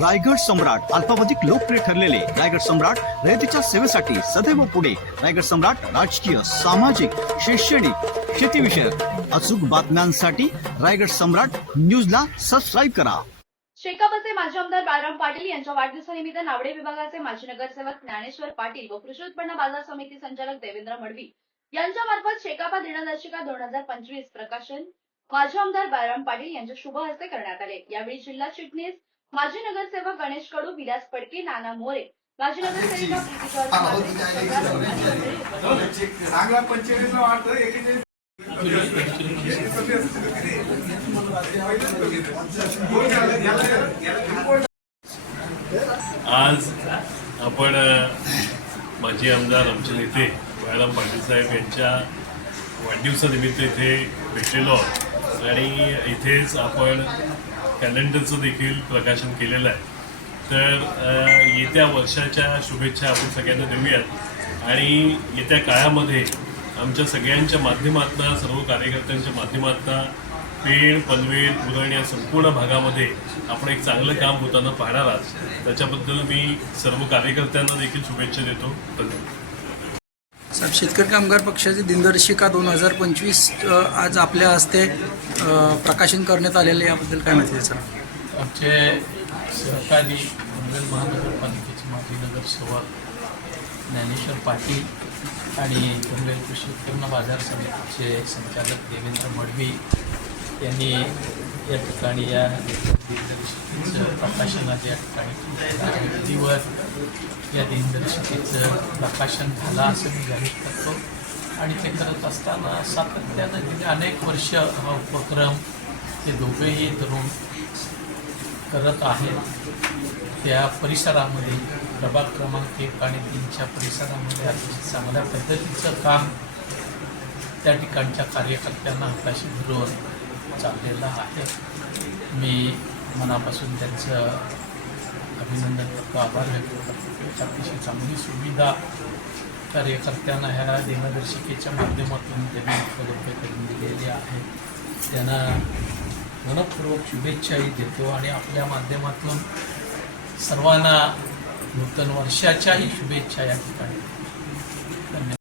रायगड सम्राट अल्पावधिक लोकप्रिय ठरलेले रायगड सम्राट रयतेच्या सेवेसाठी सदैव पुढे. रायगड सम्राट राजकीय सामाजिक शैक्षणिक शेतीविषयक अचूक बातम्यांसाठी रायगड सम्राट न्यूजला सबस्क्राईब करा. शेकापचे माजी आमदार बाळराम पाटील यांच्या वाढदिवसानिमित्त नावडे विभागाचे माजी नगरसेवक ज्ञानेश्वर पाटील व कृषी उत्पन्न बाजार समिती संचालक देवेंद्र मडवी यांच्या मार्फत शेकापा दिनदर्शिका दोन हजार पंचवीस प्रकाशन. माजी आमदार बाळराम पाटील यांच्या शुभ हस्ते करण्यात आले. यावेळी जिल्हा चिटणीस माजी नगरसेवक गणेश कडू विलास फडके नाना मोरे. माजी नगरसेविका प्रीती जॉर्ज आज आपण माजी आमदार आमचे नेते बाळाराम पाटील साहेब यांच्या वाढदिवसानिमित्त इथे भेटलेलो आहोत. आणि इथेच आपण कॅलेंडरचं देखील प्रकाशन केलेलं आहे. तर येत्या वर्षाच्या शुभेच्छा आपण सगळ्यांना देऊयात. आणि येत्या काळामध्ये आमच्या सगळ्यांच्या माध्यमातून सर्व कार्यकर्त्यांच्या माध्यमातून पेण पनवेल उरण या संपूर्ण भागामध्ये आपण एक चांगलं काम होताना पाहणार आहात. त्याच्याबद्दल मी सर्व कार्यकर्त्यांना देखील शुभेच्छा देतो. धन्यवाद. साहेब शेतकरी कामगार पक्षाची दिनदर्शिका दोन हजार पंचवीस आज आपल्या हस्ते प्रकाशन करण्यात आलेले याबद्दल काय माहिती आहे सर? आमचे सहकारी पनवेल महानगरपालिकेचे माजी नगरसेवक ज्ञानेश्वर पाटील आणि पनवेल कृषी उत्पन्न बाजार समितीचे संचालक देवेंद्र मडवी यांनी या ठिकाणी या दिनदर्शिकेचं प्रकाशन आज या ठिकाणी नदीवर या दिनदर्शिकेचं प्रकाशन झालं असं मी जाहीर करतो आणि ते करत असताना सातत्यानं गेली अनेक वर्ष हा उपक्रम ते दोघेही तरुण करत आहेत त्या परिसरामध्ये प्रभाग क्रमांक एक आणि तीनच्या परिसरामध्ये अतिशय चांगल्या पद्धतीचं काम त्या ठिकाणच्या कार्यकर्त्यांना हाताशी धरून चाललेलं आहे मी मनापासून त्यांचं अभिनंदन करतो आभार व्यक्त करतो. अतिशय चांगली सुविधा कार्यकर्त्यांना ह्या दिनदर्शिकेच्या माध्यमातून त्यांनी उपलब्ध करून दिलेली आहे. त्यांना मनपूर्वक शुभेच्छाही देतो आणि आपल्या माध्यमातून सर्वांना नूतन वर्षाच्याही शुभेच्छा या ठिकाणी.